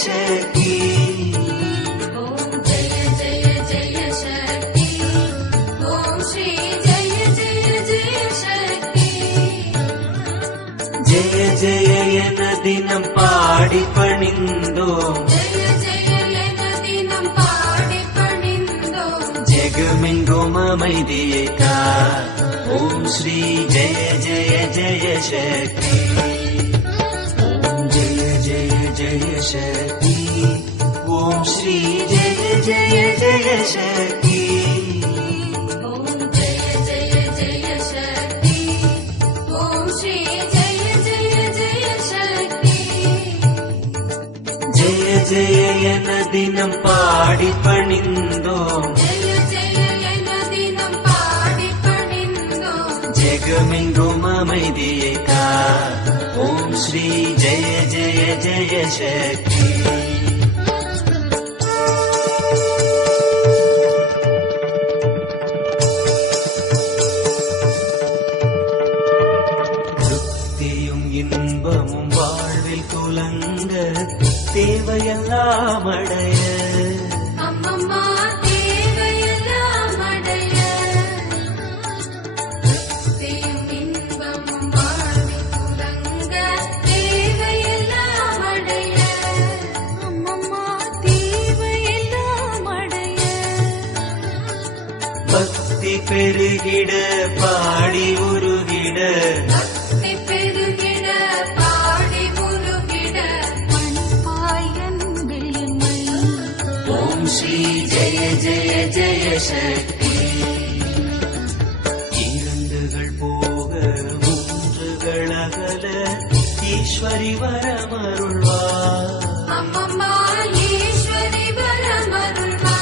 शक्ति ओम जय जय जय शक्ति ओम श्री जय जय जय शक्ति जय जय एन दिनं पाडि पणिन्दोम जय जय एन दिनं पाडि पणिन्दोम जगमेंगुम அமைதியேக்கா ओम श्री जय जय जय शक्ति ओम जय जय जय शक्ति ओम श्री जय जय जय शक्ति ओम जय जय जय शक्ति ओम श्री जय जय जय शक्ति जय जय एन दिनं पाडि पणिन्दोम जय जय एन दिनं पाडि पणिन्दोम जगमेंगुम அமைதியேக்கா ओम श्री जय जय जय शक्ति திருப்தியும் இன்பமும் வாழ்வில் துலங்க தேவையெல்லாம் அடைய அம்மம்மா தேவையெல்லாம் அடைய திருப்தியும் இன்பமும் வாழ்வில் துலங்க தேவையெல்லாம் அடைய அம்மம்மா தேவையெல்லாம் அடைய பக்தி பெருகிட பாடி உருகிட பக்தி பெருகிட பாடி உருகிட பணிப்பாய் அன்பில் எம்மை ओम श्री जय जय जय शक्ति இரண்டுகள் போக மூன்றுகள் அகல ஈஸ்வரி வரமருள்வார் அம்மம்மா ஈஸ்வரி வரமருள்வார்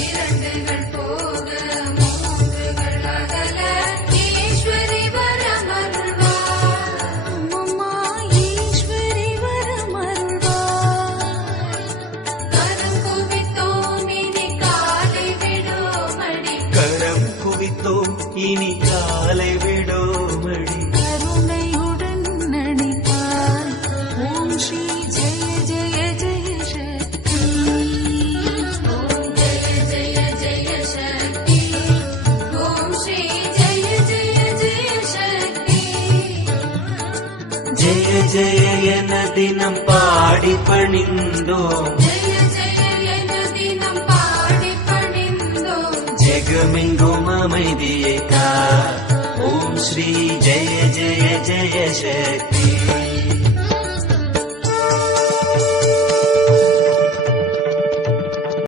இரண்டுகள் போக மூன்றுகள் அகல ஈஸ்வரி வரமருள்வார் அம்மம்மா ஈஸ்வரி வரமருள்வார் கரம் குவித்தோம் இனி காலை விடோமடி கரம் குவித்தோம் இனி காலை விடோமடி கருணையுடன் நடிப்பாய் ஓம் ஸ்ரீ ஜெய ஜெய ஜெய சக்தி ஓம் ஜெய ஜெய ஜெய சக்தி ஓம் ஸ்ரீ ஜெய ஜெய ஜெய சக்தி जय जय एन दिनं पाडि पणिन्दोम ஜெய ஜெய என தினம் பாடி பணிந்தோம் जगमेंगुम அமைதியேக்கா ओम श्री जय जय जय शक्ति